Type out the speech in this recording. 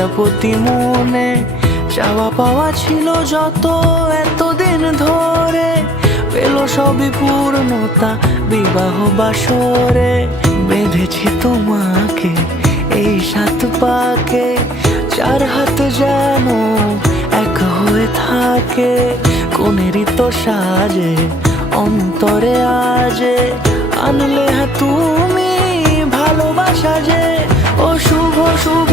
প্রজাপতি মনে চাওয়া পাওয়া ছিল যত এতদিন ধরে, পেল সবই পূর্ণতা বিবাহ বাসরে। বেঁধেছি তোমাকে এই 7 পাকে, 4 হাত যেন এক হয়ে থাকে। কোনেরই তো সাজে অন্তরে আজে আনলে তুমি ভালোবাসা যে। ও শুভ শুভ